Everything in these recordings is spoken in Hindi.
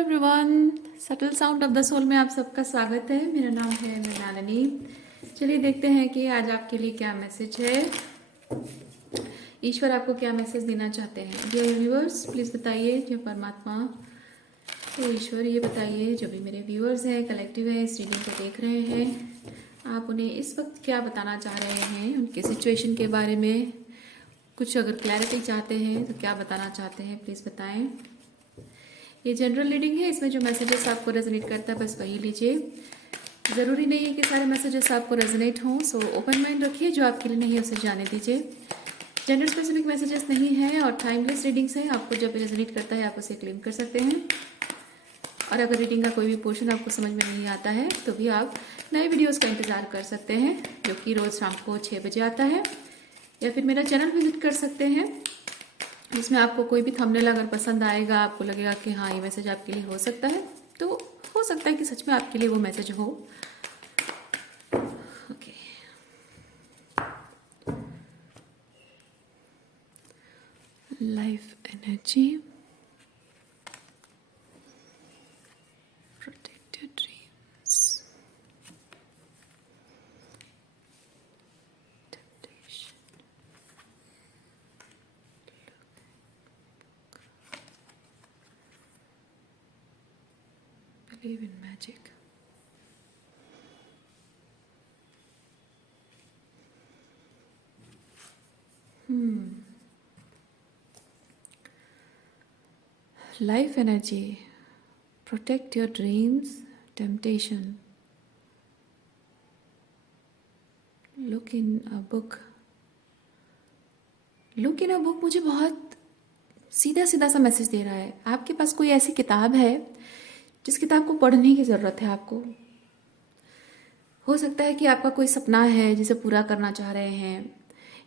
Everyone, subtle sound of the soul में आप सबका स्वागत है। मेरा नाम है मृणालिनी। चलिए देखते हैं कि आज आपके लिए क्या मैसेज है, ईश्वर आपको क्या मैसेज देना चाहते हैं। डियर यूनिवर्स, प्लीज़ बताइए। जो परमात्मा, तो ईश्वर ये बताइए, जो भी मेरे व्यूअर्स हैं, कलेक्टिव है, इस रीडिंग को देख रहे हैं, आप उन्हें इस वक्त क्या बताना चाह रहे हैं, उनके सिचुएशन के बारे में कुछ अगर क्लैरिटी चाहते हैं तो क्या बताना चाहते हैं, प्लीज़ बताएं। ये जनरल रीडिंग है, इसमें जो मैसेजेस आपको रेजोनेट करता है बस वही लीजिए। ज़रूरी नहीं है कि सारे मैसेजेस आपको रेजोनेट हों, सो ओपन माइंड रखिए। जो आपके लिए नहीं है उसे जाने दीजिए। जेंडर स्पेसिफिक मैसेजेस नहीं है और टाइमलेस रीडिंग्स हैं। आपको जब रेजोनेट करता है आप उसे क्लेम कर सकते हैं। और अगर रीडिंग का कोई भी पोर्शन आपको समझ में नहीं आता है तो भी आप नए वीडियोस का इंतज़ार कर सकते हैं, जो कि रोज़ शाम को 6 बजे आता है। या फिर मेरा चैनल विजिट कर सकते हैं, जिसमें आपको कोई भी थंबनेल अगर पसंद आएगा, आपको लगेगा कि हाँ ये मैसेज आपके लिए हो सकता है, तो हो सकता है कि सच में आपके लिए वो मैसेज हो। Okay, life energy, protect your dreams, temptation, believe in magic. Life energy, protect your dreams, temptation, look in a book. Look in a book मुझे बहुत सीधा सीधा सा मैसेज दे रहा है। आपके पास कोई ऐसी किताब है जिस किताब को पढ़ने की ज़रूरत है आपको। हो सकता है कि आपका कोई सपना है जिसे पूरा करना चाह रहे हैं,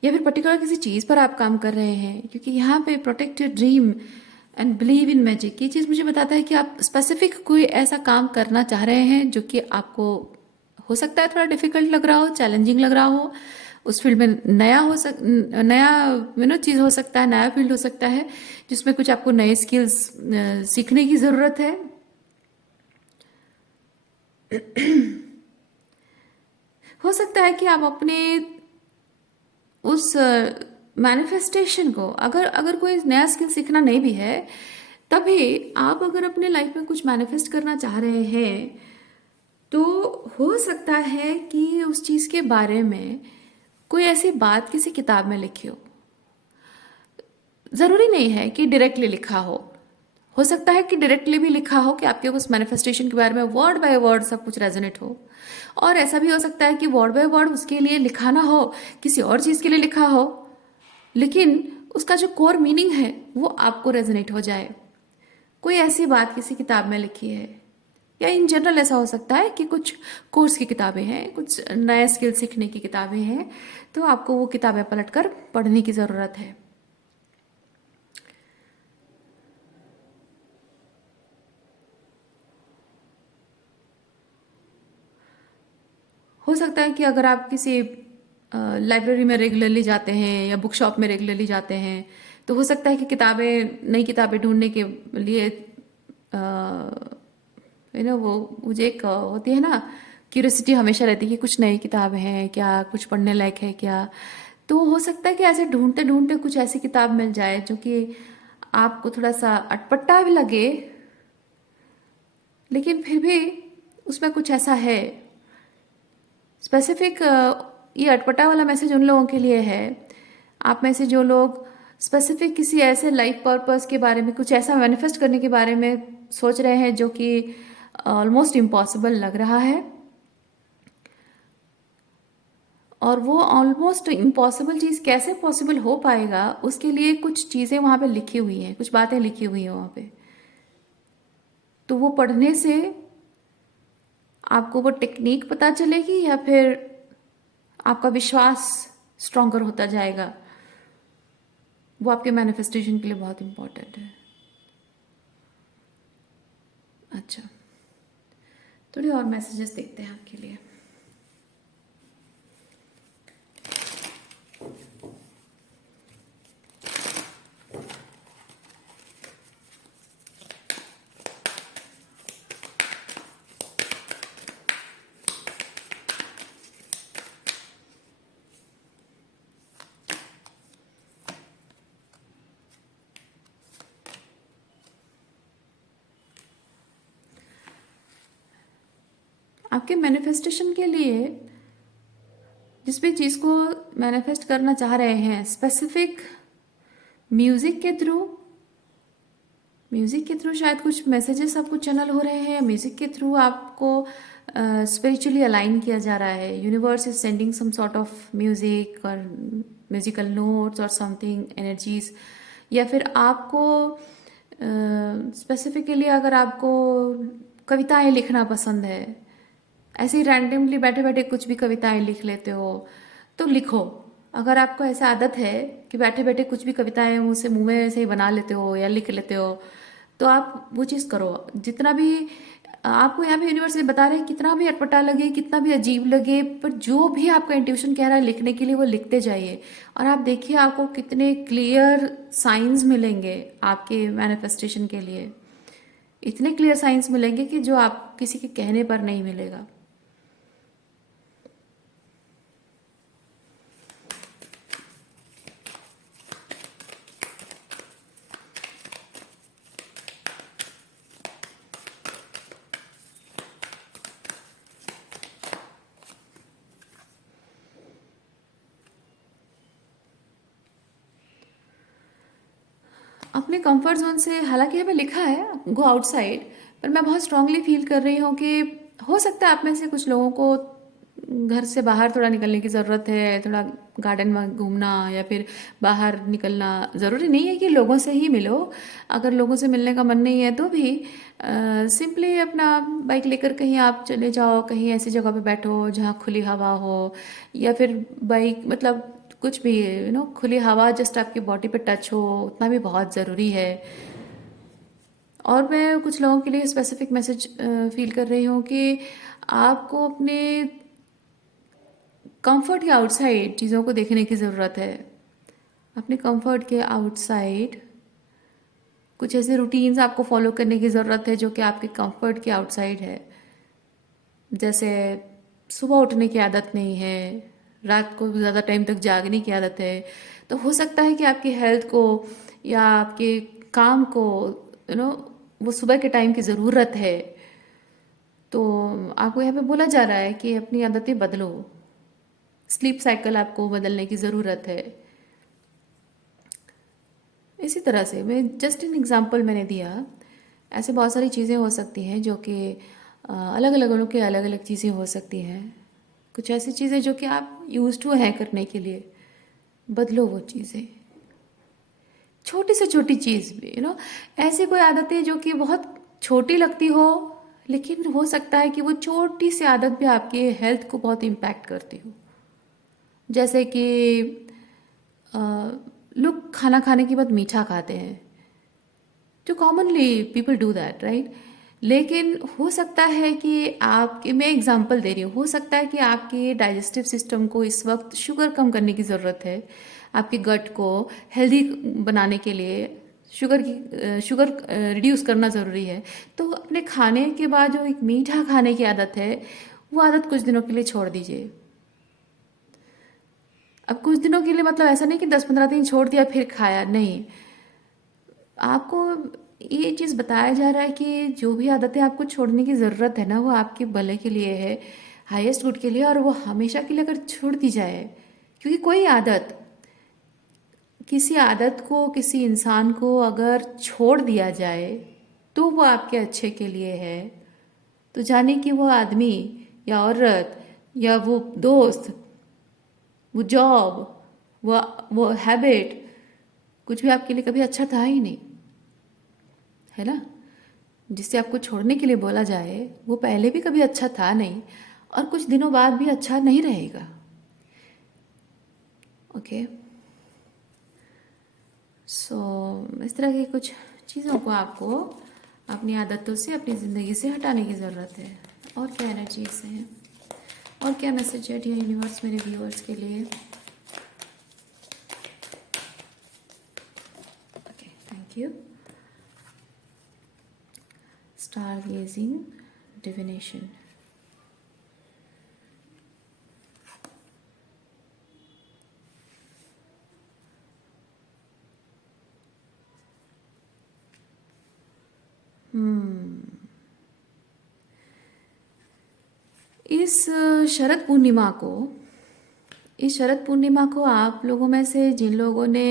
या फिर पर्टिकुलर किसी चीज़ पर आप काम कर रहे हैं, क्योंकि यहाँ पे protect your dream and believe in magic, ये चीज़ मुझे बताता है कि आप स्पेसिफिक कोई ऐसा काम करना चाह रहे हैं जो कि आपको हो सकता है थोड़ा डिफिकल्ट लग रहा हो, चैलेंजिंग लग रहा हो। उस फील्ड में नया चीज़ हो सकता है, नया फील्ड हो सकता है जिसमें कुछ आपको नए स्किल्स सीखने की ज़रूरत है। हो सकता है कि आप अपने उस मैनिफेस्टेशन को, अगर अगर कोई नया स्किल सीखना नहीं भी है, तभी आप अगर अपने लाइफ में कुछ मैनिफेस्ट करना चाह रहे हैं, तो हो सकता है कि उस चीज़ के बारे में कोई ऐसी बात किसी किताब में लिखी हो। ज़रूरी नहीं है कि डायरेक्टली लिखा हो सकता है कि डायरेक्टली भी लिखा हो कि आपके उस मैनिफेस्टेशन के बारे में वर्ड बाय वर्ड सब कुछ रेजोनेट हो। और ऐसा भी हो सकता है कि वर्ड बाय वर्ड उसके लिए लिखा ना हो, किसी और चीज़ के लिए लिखा हो, लेकिन उसका जो कोर मीनिंग है वो आपको रेजोनेट हो जाए। कोई ऐसी बात किसी किताब में लिखी है, या इन जनरल ऐसा हो सकता है कि कुछ कोर्स की किताबें हैं, कुछ नया स्किल सीखने की किताबें हैं, तो आपको वो किताबें पलटकर पढ़ने की ज़रूरत है। हो सकता है कि अगर आप किसी लाइब्रेरी में रेगुलरली जाते हैं या बुक शॉप में रेगुलरली जाते हैं, तो हो सकता है कि नई किताबें ढूंढने के लिए वो मुझे एक होती है ना, क्यूरियोसिटी हमेशा रहती है कि कुछ नई किताब है क्या, कुछ पढ़ने लायक है क्या। तो हो सकता है कि ऐसे ढूंढते ढूंढते कुछ ऐसी किताब मिल जाए जो कि आपको थोड़ा सा अटपटा भी लगे, लेकिन फिर भी उसमें कुछ ऐसा है स्पेसिफिक। ये अटपटा वाला मैसेज उन लोगों के लिए है, आप में से जो लोग स्पेसिफिक किसी ऐसे लाइफ पर्पस के बारे में, कुछ ऐसा मैनिफेस्ट करने के बारे में सोच रहे हैं जो कि ऑलमोस्ट इम्पॉसिबल लग रहा है। और वो ऑलमोस्ट इम्पॉसिबल चीज़ कैसे पॉसिबल हो पाएगा, उसके लिए कुछ चीज़ें वहाँ पे लिखी हुई हैं, कुछ बातें लिखी हुई हैं वहाँ पे। तो वो पढ़ने से आपको वो टेक्निक पता चलेगी, या फिर आपका विश्वास स्ट्रॉन्गर होता जाएगा। वो आपके मैनिफेस्टेशन के लिए बहुत इंपॉर्टेंट है। अच्छा, थोड़ी और मैसेजेस देखते हैं आपके लिए। आपके मैनिफेस्टेशन के लिए जिस भी चीज़ को मैनिफेस्ट करना चाह रहे हैं, स्पेसिफिक म्यूज़िक के थ्रू, शायद कुछ मैसेजेस आपको चैनल हो रहे हैं, म्यूज़िक के थ्रू आपको स्पिरिचुअली अलाइन किया जा रहा है। Universe is sending some sort of music और म्यूजिकल नोट्स और समथिंग एनर्जीज, या फिर आपको स्पेसिफिकली अगर आपको कविताएं लिखना पसंद है, ऐसे ही रैंडमली बैठे बैठे कुछ भी कविताएं लिख लेते हो तो लिखो। अगर आपको ऐसा आदत है कि बैठे बैठे कुछ भी कविताएं मुंह में ऐसे ही बना लेते हो या लिख लेते हो, तो आप वो चीज़ करो। जितना भी आपको यहाँ पे यूनिवर्स बता रहे हैं, कितना भी अटपटा लगे, कितना भी अजीब लगे, पर जो भी आपका इंट्यूशन कह रहा है लिखने के लिए, वो लिखते जाइए। और आप देखिए आपको कितने क्लियर साइंस मिलेंगे आपके मैनिफेस्टेशन के लिए। इतने क्लियर साइंस मिलेंगे कि जो आप किसी के कहने पर नहीं मिलेगा। अपने कंफर्ट जोन से, हालांकि हमें लिखा है गो आउटसाइड, पर मैं बहुत स्ट्रांगली फील कर रही हूँ कि हो सकता है आप में से कुछ लोगों को घर से बाहर थोड़ा निकलने की ज़रूरत है, थोड़ा गार्डन में घूमना या फिर बाहर निकलना। ज़रूरी नहीं है कि लोगों से ही मिलो, अगर लोगों से मिलने का मन नहीं है तो भी सिंपली अपना बाइक लेकर कहीं आप चले जाओ, कहीं ऐसी जगह पे बैठो जहाँ खुली हवा हो, या फिर बाइक मतलब कुछ भी खुली हवा जस्ट आपकी बॉडी पे टच हो, उतना भी बहुत ज़रूरी है। और मैं कुछ लोगों के लिए स्पेसिफिक मैसेज फील कर रही हूँ कि आपको अपने कंफर्ट के आउटसाइड चीज़ों को देखने की ज़रूरत है। अपने कंफर्ट के आउटसाइड कुछ ऐसे रूटीन्स आपको फॉलो करने की ज़रूरत है जो कि आपके कंफर्ट के आउटसाइड है। जैसे सुबह उठने की आदत नहीं है, रात को ज़्यादा टाइम तक जागने की आदत है, तो हो सकता है कि आपकी हेल्थ को या आपके काम को यू नो वो सुबह के टाइम की ज़रूरत है। तो आपको यहाँ पे बोला जा रहा है कि अपनी आदतें बदलो, स्लीप साइकिल आपको बदलने की ज़रूरत है। इसी तरह से मैं जस्ट एन एग्जांपल मैंने दिया, ऐसे बहुत सारी चीज़ें हो सकती हैं जो कि अलग अलग लोगों के अलग अलग चीज़ें हो सकती हैं। कुछ ऐसी चीज़ें जो कि आप यूज टू हैं करने के लिए, बदलो वो चीज़ें। छोटी से छोटी चीज़ भी ऐसी कोई आदतें जो कि बहुत छोटी लगती हो, लेकिन हो सकता है कि वो छोटी सी आदत भी आपके हेल्थ को बहुत इम्पैक्ट करती हो। जैसे कि अ, लोग खाना खाने के बाद मीठा खाते हैं, जो commonly people do that right. लेकिन हो सकता है कि आपके, मैं एग्जांपल दे रही हूँ, हो सकता है कि आपके डाइजेस्टिव सिस्टम को इस वक्त शुगर कम करने की ज़रूरत है। आपके गट को हेल्दी बनाने के लिए शुगर रिड्यूस करना ज़रूरी है। तो अपने खाने के बाद जो एक मीठा खाने की आदत है, वो आदत कुछ दिनों के लिए छोड़ दीजिए। अब कुछ दिनों के लिए मतलब ऐसा नहीं कि 10-15 दिन छोड़ दिया फिर खाया, नहीं। आपको ये चीज़ बताया जा रहा है कि जो भी आदतें आपको छोड़ने की ज़रूरत है ना, वो आपके भले के लिए है, हाईएस्ट गुड के लिए, और वो हमेशा के लिए अगर छोड़ दी जाए, क्योंकि कोई आदत, किसी आदत को, किसी इंसान को अगर छोड़ दिया जाए तो वो आपके अच्छे के लिए है। तो जाने कि वो आदमी या औरत या वो दोस्त, वो जॉब, वो हैबिट, कुछ भी आपके लिए कभी अच्छा था ही नहीं, है ना। जिससे आपको छोड़ने के लिए बोला जाए वो पहले भी कभी अच्छा था नहीं, और कुछ दिनों बाद भी अच्छा नहीं रहेगा। ओके, सो इस तरह की कुछ चीज़ों को आपको अपनी आदतों से, अपनी ज़िंदगी से हटाने की ज़रूरत है। और क्या एनर्जीज हैं, और क्या मैसेज है डियर यूनिवर्स मेरे व्यूअर्स के लिए। Okay, thank you. Star gazing divination. इस शरद पूर्णिमा को इस शरद पूर्णिमा को आप लोगों में से जिन लोगों ने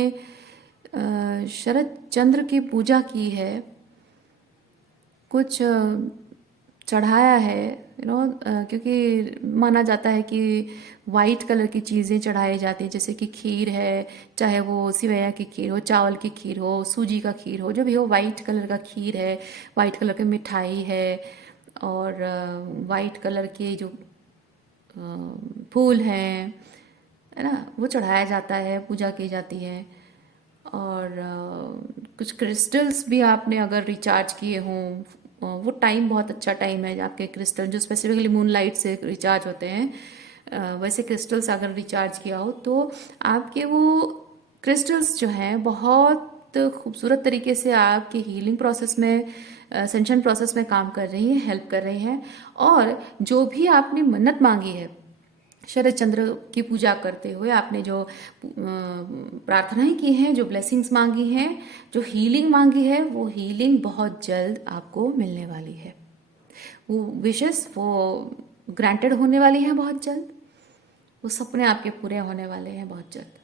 शरद चंद्र की पूजा की है, कुछ चढ़ाया है, क्योंकि माना जाता है कि वाइट कलर की चीज़ें चढ़ाई जाती हैं, जैसे कि खीर है, चाहे वो सिवैया की खीर हो, चावल की खीर हो, सूजी का खीर हो, जो भी हो, वाइट कलर का खीर है, वाइट कलर की मिठाई है, और वाइट कलर के जो फूल हैं, है ना, वो चढ़ाया जाता है, पूजा की जाती है। और कुछ क्रिस्टल्स भी आपने अगर रिचार्ज किए हों, वो टाइम बहुत अच्छा टाइम है आपके क्रिस्टल जो स्पेसिफिकली मून लाइट से रिचार्ज होते हैं। वैसे क्रिस्टल्स अगर रिचार्ज किया हो तो आपके वो क्रिस्टल्स जो हैं बहुत खूबसूरत तरीके से आपके हीलिंग प्रोसेस में, सेंशन प्रोसेस में काम कर रही हैं, हेल्प कर रही हैं। और जो भी आपने मन्नत मांगी है शरद चंद्र की पूजा करते हुए, आपने जो प्रार्थनाएं की हैं, जो ब्लेसिंग्स मांगी हैं, जो हीलिंग मांगी है, वो हीलिंग बहुत जल्द आपको मिलने वाली है। वो विशेष वो ग्रांटेड होने वाली हैं बहुत जल्द। वो सपने आपके पूरे होने वाले हैं बहुत जल्द।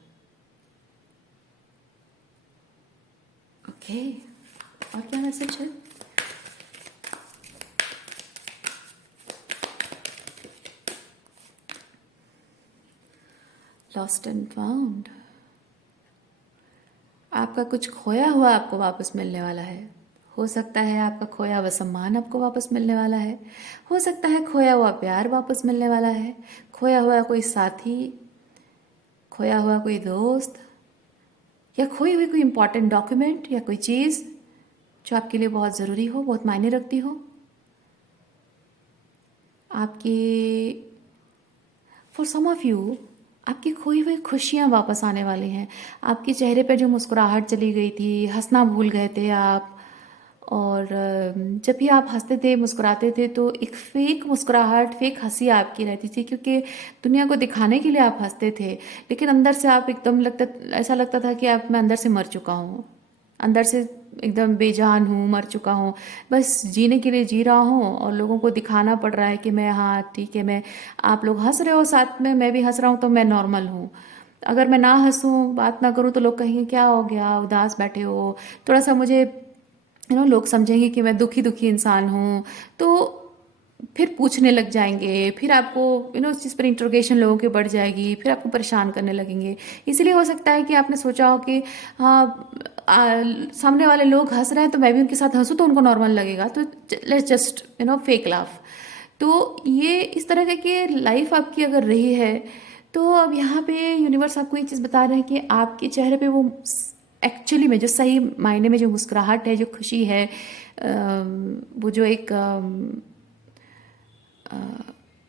ओके, और क्या मैसेज है? Lost and found. आपका कुछ खोया हुआ आपको वापस मिलने वाला है। हो सकता है आपका खोया हुआ सम्मान आपको वापस मिलने वाला है। हो सकता है खोया हुआ प्यार वापस मिलने वाला है। खोया हुआ कोई साथी, खोया हुआ कोई दोस्त, या खोई हुई कोई इंपॉर्टेंट डॉक्यूमेंट या कोई चीज़ जो आपके लिए बहुत ज़रूरी हो, बहुत मायने रखती हो। आपकी फॉर सम ऑफ यू आपकी खोई हुई खुशियाँ वापस आने वाली हैं। आपके चेहरे पे जो मुस्कुराहट चली गई थी, हंसना भूल गए थे आप, और जब भी आप हंसते थे, मुस्कुराते थे, तो एक फेक मुस्कुराहट, फेक हंसी आपकी रहती थी, क्योंकि दुनिया को दिखाने के लिए आप हंसते थे, लेकिन अंदर से आप एकदम ऐसा लगता था कि आप मैं अंदर से मर चुका हूँ, अंदर से एकदम बेजान हूँ, मर चुका हूँ, बस जीने के लिए जी रहा हूँ और लोगों को दिखाना पड़ रहा है कि मैं, हाँ ठीक है, मैं, आप लोग हंस रहे हो साथ में, मैं भी हंस रहा हूँ, तो मैं नॉर्मल हूँ। अगर मैं ना हंसूँ, बात ना करूँ, तो लोग कहेंगे क्या हो गया, उदास बैठे हो, थोड़ा सा मुझे लोग समझेंगे कि मैं दुखी दुखी इंसान हूँ, तो फिर पूछने लग जाएंगे, फिर आपको उस चीज़ पर इंट्रोगेशन लोगों की बढ़ जाएगी, फिर आपको परेशान करने लगेंगे। इसीलिए हो सकता है कि आपने सोचा हो कि हाँ, सामने वाले लोग हंस रहे हैं तो मैं भी उनके साथ हंसूँ तो उनको नॉर्मल लगेगा, तो लेट्स जस्ट फेक लाफ। तो ये इस तरह की लाइफ आपकी अगर रही है, तो अब यहाँ पे यूनिवर्स आपको ये चीज़ बता रहे हैं कि आपके चेहरे पे वो एक्चुअली में जो सही मायने में जो मुस्कुराहट है, जो खुशी है, वो जो एक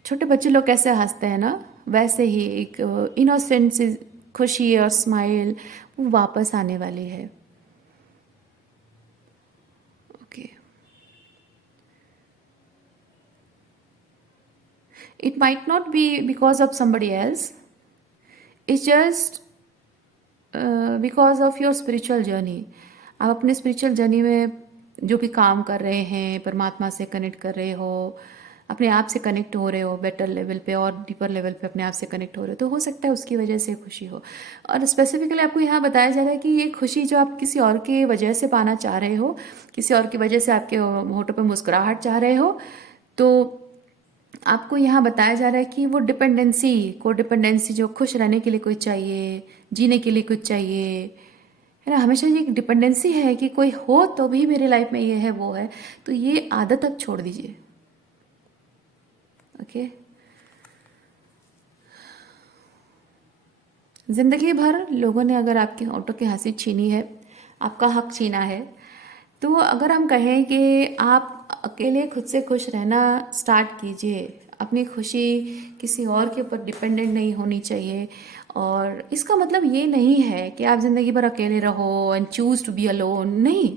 छोटे बच्चे लोग कैसे हंसते हैं ना, वैसे ही एक इनोसेंट सी खुशी और स्माइल वो वापस आने वाली है। Okay, it might not be because of somebody else, it's just because of your spiritual journey. आप अपने स्पिरिचुअल जर्नी में जो भी काम कर रहे हैं, परमात्मा से कनेक्ट कर रहे हो, अपने आप से कनेक्ट हो रहे हो, बेटर लेवल पे और डीपर लेवल पे अपने आप से कनेक्ट हो रहे हो, तो हो सकता है उसकी वजह से खुशी हो। और स्पेसिफिकली आपको यहाँ बताया जा रहा है कि ये खुशी जो आप किसी और की वजह से पाना चाह रहे हो, किसी और की वजह से आपके होठों पे मुस्कुराहट चाह रहे हो, तो आपको यहाँ बताया जा रहा है कि वो डिपेंडेंसी जो खुश रहने के लिए कोई चाहिए, जीने के लिए कुछ चाहिए, है ना, हमेशा ये एक डिपेंडेंसी है कि कोई हो तो भी मेरे लाइफ में ये है वो है, तो ये आदत अब छोड़ दीजिए। ओके, जिंदगी भर लोगों ने अगर आपके होठों की हंसी छीनी है, आपका हक छीना है, तो अगर हम कहें कि आप अकेले खुद से खुश रहना स्टार्ट कीजिए, अपनी खुशी किसी और के ऊपर डिपेंडेंट नहीं होनी चाहिए। और इसका मतलब ये नहीं है कि आप ज़िंदगी भर अकेले रहो and choose to be alone, नहीं।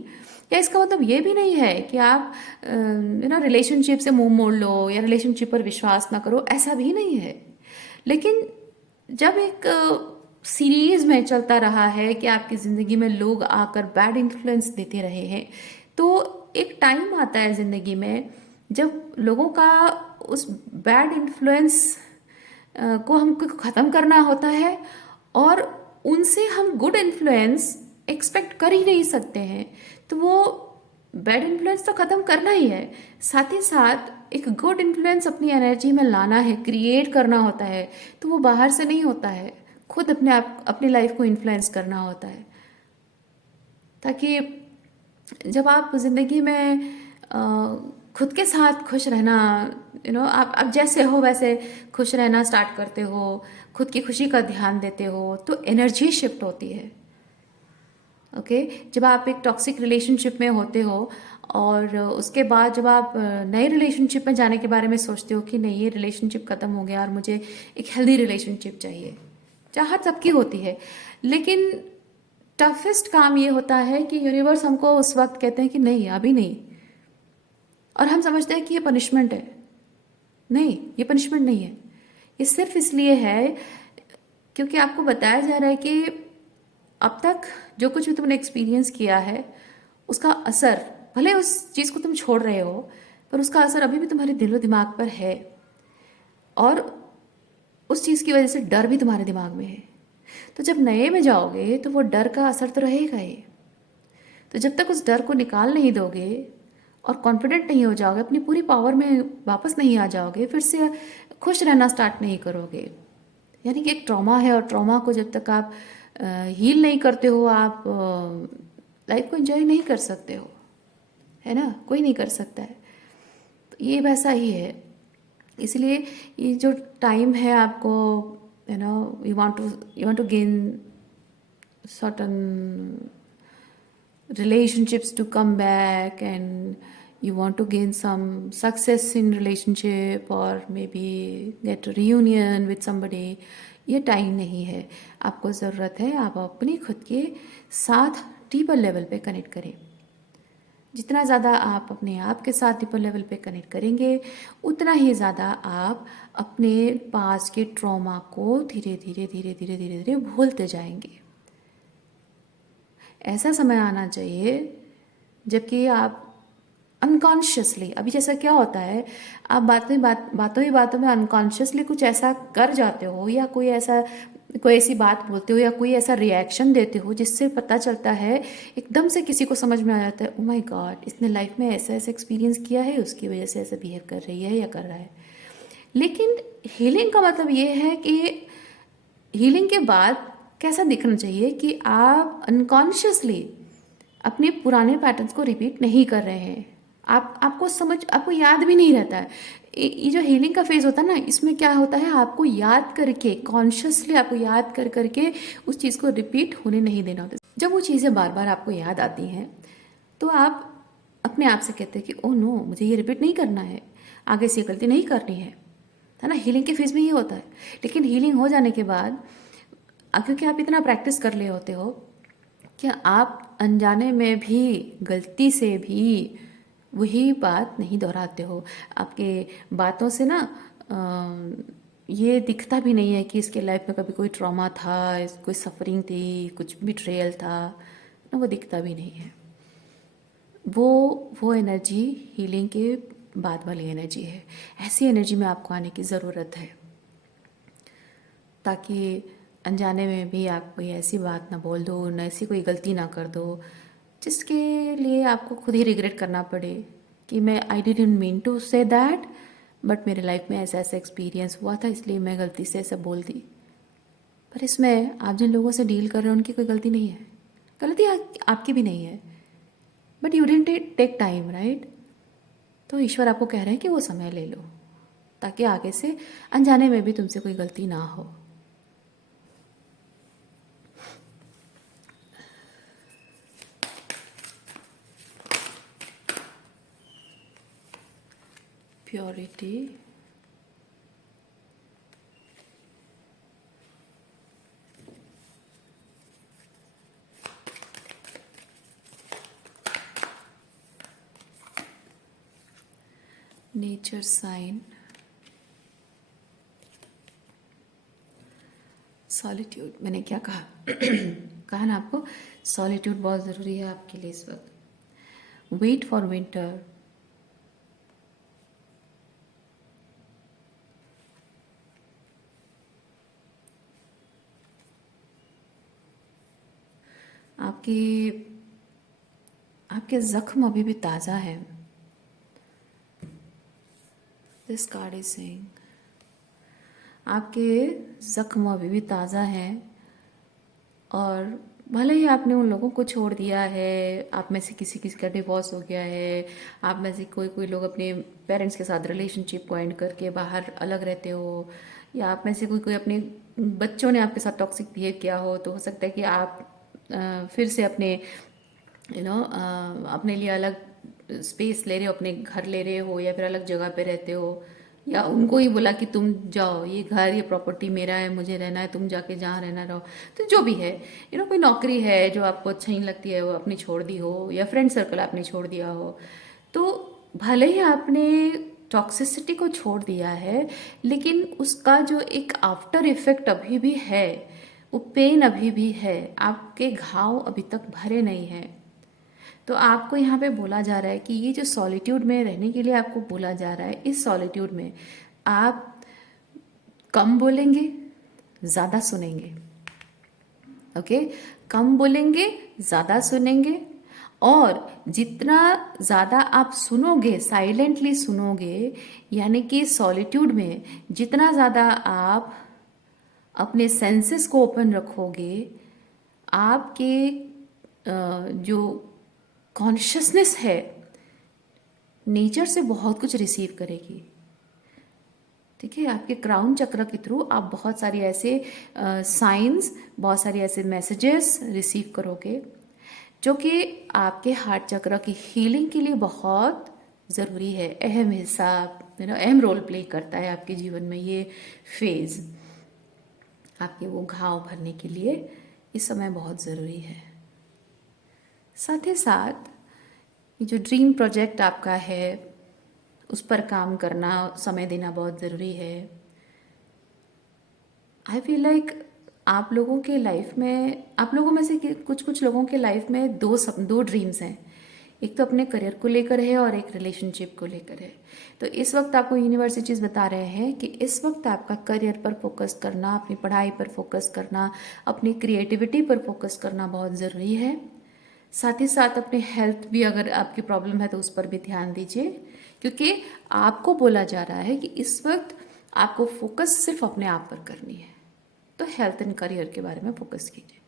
या इसका मतलब ये भी नहीं है कि आप रिलेशनशिप से मुंह मोड़ लो या रिलेशनशिप पर विश्वास ना करो, ऐसा भी नहीं है। लेकिन जब एक सीरीज में चलता रहा है कि आपकी ज़िंदगी में लोग आकर बैड इन्फ्लुएंस देते रहे हैं, तो एक टाइम आता है ज़िंदगी में जब लोगों का उस बैड इन्फ्लुएंस को हमको ख़त्म करना होता है, और उनसे हम गुड इन्फ्लुएंस एक्सपेक्ट कर ही नहीं सकते हैं। तो वो बैड इन्फ्लुएंस तो ख़त्म करना ही है, साथ ही साथ एक गुड इन्फ्लुएंस अपनी एनर्जी में लाना है, क्रिएट करना होता है। तो वो बाहर से नहीं होता है, खुद अपने आप अपनी लाइफ को इन्फ्लुएंस करना होता है। ताकि जब आप ज़िंदगी में खुद के साथ खुश रहना, आप जैसे हो वैसे खुश रहना स्टार्ट करते हो, खुद की खुशी का ध्यान देते हो, तो एनर्जी शिफ्ट होती है। ओके जब आप एक टॉक्सिक रिलेशनशिप में होते हो और उसके बाद जब आप नए रिलेशनशिप में जाने के बारे में सोचते हो कि नहीं, ये रिलेशनशिप ख़त्म हो गया और मुझे एक हेल्दी रिलेशनशिप चाहिए, चाहत सबकी होती है, लेकिन टफेस्ट काम ये होता है कि यूनिवर्स हमको उस वक्त कहते हैं कि नहीं, अभी नहीं। और हम समझते हैं कि ये पनिशमेंट है। नहीं, ये पनिशमेंट नहीं है, ये सिर्फ इसलिए है क्योंकि आपको बताया जा रहा है कि अब तक जो कुछ भी तुमने एक्सपीरियंस किया है उसका असर, भले उस चीज़ को तुम छोड़ रहे हो, पर उसका असर अभी भी तुम्हारे दिलो दिमाग पर है, और उस चीज़ की वजह से डर भी तुम्हारे दिमाग में है। तो जब नए में जाओगे तो वो डर का असर तो रहेगा ही। तो जब तक उस डर को निकाल नहीं दोगे और कॉन्फिडेंट नहीं हो जाओगे, अपनी पूरी पावर में वापस नहीं आ जाओगे, फिर से खुश रहना स्टार्ट नहीं करोगे। यानी कि एक ट्रॉमा है, और ट्रॉमा को जब तक आप हील नहीं करते हो, आप लाइफ को एंजॉय नहीं कर सकते हो, है ना, कोई नहीं कर सकता है। तो ये वैसा ही है। इसलिए ये जो टाइम है आपको, you want to gain certain relationships to come back, and you want to gain some success in relationship, or maybe get a reunion with somebody, ये टाइम नहीं है। आपको ज़रूरत है आप अपनी खुद के साथ डीपर लेवल पे कनेक्ट करें। जितना ज़्यादा आप अपने आप के साथ डीपर लेवल पे कनेक्ट करेंगे, उतना ही ज़्यादा आप अपने पास के ट्रॉमा को धीरे धीरे धीरे धीरे धीरे धीरे भूलते जाएंगे। ऐसा समय आना चाहिए जबकि आप अनकॉन्शियसली, अभी जैसा क्या होता है, आप बातों ही बातों में अनकॉन्शियसली कुछ ऐसा कर जाते हो, या कोई ऐसी बात बोलते हो, या कोई ऐसा रिएक्शन देते हो जिससे पता चलता है, एकदम से किसी को समझ में आ जाता है, ओ माय गॉड, इसने लाइफ में ऐसा ऐसा एक्सपीरियंस किया है, उसकी वजह से ऐसा बिहेव कर रही है या कर रहा है। लेकिन हीलिंग का मतलब ये है कि हीलिंग के बाद कैसा दिखना चाहिए कि आप अनकॉन्शियसली अपने पुराने पैटर्न्स को रिपीट नहीं कर रहे हैं। आपको याद भी नहीं रहता है। ये जो हीलिंग का फेज होता है ना, इसमें क्या होता है, आपको याद करके, कॉन्शियसली आपको याद कर करके उस चीज़ को रिपीट होने नहीं देना होता। जब वो चीज़ें बार बार आपको याद आती हैं तो आप अपने आप से कहते हैं कि ओह नो, मुझे ये रिपीट नहीं करना है, आगे से ये गलती नहीं करनी है ना। हीलिंग के फेज में ये होता है। लेकिन हीलिंग हो जाने के बाद, क्योंकि आप इतना प्रैक्टिस कर लिए होते हो कि आप अनजाने में भी, गलती से भी वही बात नहीं दोहराते हो। आपके बातों से ना ये दिखता भी नहीं है कि इसके लाइफ में कभी कोई ट्रॉमा था, कोई सफरिंग थी, कुछ बिट्रेयल था ना, वो दिखता भी नहीं है। वो एनर्जी हीलिंग के बाद वाली एनर्जी है। ऐसी एनर्जी में आपको आने की ज़रूरत है, ताकि अनजाने में भी आप कोई ऐसी बात ना बोल दो, न ऐसी कोई गलती ना कर दो जिसके लिए आपको खुद ही रिग्रेट करना पड़े कि मैं I didn't mean to say that, but मेरे लाइफ में ऐसा ऐसा एक्सपीरियंस हुआ था, इसलिए मैं गलती से ऐसा बोल दी। पर इसमें आप जिन लोगों से डील कर रहे हो उनकी कोई गलती नहीं है, गलती आपकी भी नहीं है, but you didn't take time, right. तो ईश्वर आपको कह रहे हैं कि वो समय ले लो, ताकि आगे से अनजाने में भी तुमसे कोई गलती ना हो। Purity, nature sign, solitude. मैंने क्या कहा कहा ना आपको, सॉलिट्यूड बहुत ज़रूरी है आपके लिए इस वक्त। वेट फॉर विंटर, आपकी आपके जख्म अभी भी ताज़ा है। दिस कार्ड इज सेइंग आपके जख्म अभी भी ताज़ा हैं, और भले ही आपने उन लोगों को छोड़ दिया है, आप में से किसी किसी का डिवोर्स हो गया है, आप में से कोई कोई लोग अपने पेरेंट्स के साथ रिलेशनशिप को एंड करके बाहर अलग रहते हो, या आप में से कोई कोई अपने बच्चों ने आपके साथ टॉक्सिक बिहेव किया हो, तो हो सकता है कि आप फिर से अपने अपने लिए अलग स्पेस ले रहे हो, अपने घर ले रहे हो, या फिर अलग जगह पे रहते हो, या उनको ही बोला कि तुम जाओ, ये घर ये प्रॉपर्टी मेरा है, मुझे रहना है, तुम जाके जहाँ रहना रहो। तो जो भी है, कोई नौकरी है जो आपको अच्छा नहीं लगती है, वो अपनी छोड़ दी हो, या फ्रेंड सर्कल आपने छोड़ दिया हो, तो भले ही आपने टॉक्सिसिटी को छोड़ दिया है, लेकिन उसका जो एक आफ्टर इफेक्ट अभी भी है, वो पेन अभी भी है, आपके घाव अभी तक भरे नहीं हैं। तो आपको यहाँ पे बोला जा रहा है कि ये जो सॉलिट्यूड में रहने के लिए आपको बोला जा रहा है, इस सॉलिट्यूड में आप कम बोलेंगे, ज़्यादा सुनेंगे। ओके, कम बोलेंगे, ज़्यादा सुनेंगे, और जितना ज़्यादा आप सुनोगे, साइलेंटली सुनोगे, यानी कि सॉलिट्यूड में जितना ज़्यादा आप अपने सेंसेस को ओपन रखोगे, आपके जो कॉन्शियसनेस है नेचर से बहुत कुछ रिसीव करेगी। ठीक है, आपके क्राउन चक्र के थ्रू आप बहुत सारी ऐसे साइंस, बहुत सारी ऐसे मैसेजेस रिसीव करोगे, जो कि आपके हार्ट चक्र की हीलिंग के लिए बहुत ज़रूरी है, अहम हिस्सा, अहम रोल प्ले करता है आपके जीवन में। ये फेज़ आपके वो घाव भरने के लिए इस समय बहुत ज़रूरी है। साथ ही साथ ये जो ड्रीम प्रोजेक्ट आपका है, उस पर काम करना, समय देना बहुत ज़रूरी है। आई फील लाइक आप लोगों के लाइफ में, आप लोगों में से कुछ कुछ लोगों के लाइफ में दो ड्रीम्स हैं। एक तो अपने करियर को लेकर है, और एक रिलेशनशिप को लेकर है। तो इस वक्त आपको यूनिवर्सिटीज़ बता रहे हैं कि इस वक्त आपका करियर पर फोकस करना, अपनी पढ़ाई पर फोकस करना, अपनी क्रिएटिविटी पर फोकस करना बहुत ज़रूरी है। साथ ही साथ अपने हेल्थ भी, अगर आपकी प्रॉब्लम है तो उस पर भी ध्यान दीजिए, क्योंकि आपको बोला जा रहा है कि इस वक्त आपको फोकस सिर्फ अपने आप पर करनी है। तो हेल्थ एंड करियर के बारे में फोकस कीजिए।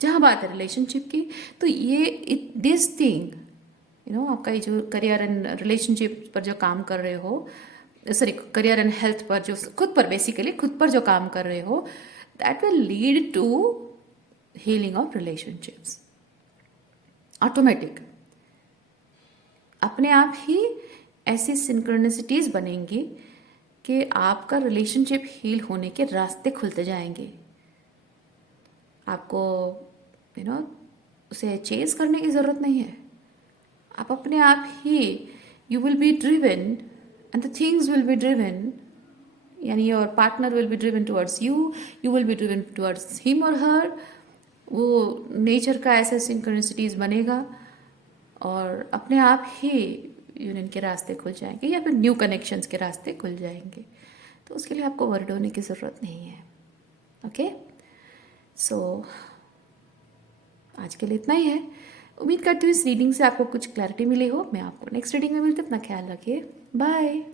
जहाँ बात है रिलेशनशिप की, तो ये दिस थिंग आपका ये जो करियर एंड रिलेशनशिप पर जो काम कर रहे हो, सॉरी करियर एंड हेल्थ पर, जो खुद पर बेसिकली खुद पर जो काम कर रहे हो, that will lead to healing of relationships automatic. अपने आप ही ऐसी सिंक्रोनिसिटीज बनेंगी कि आपका रिलेशनशिप हील होने के रास्ते खुलते जाएंगे। आपको उसे चेज करने की ज़रूरत नहीं है। आप अपने आप ही, you will be driven and the things will be driven, यानी your partner will be driven towards you, you will be driven towards him और हर। वो नेचर का ऐसा सिंक्रोनिसिटीज बनेगा, और अपने आप ही यूनियन के रास्ते खुल जाएंगे, या फिर न्यू कनेक्शंस के रास्ते खुल जाएंगे। तो उसके लिए आपको वरीड होने की ज़रूरत नहीं है। ओके, सो आज के लिए इतना ही है। उम्मीद करती हूँ इस रीडिंग से आपको कुछ क्लैरिटी मिली हो। मैं आपको नेक्स्ट रीडिंग में मिलती हूँ। अपना ख्याल रखिए। बाय।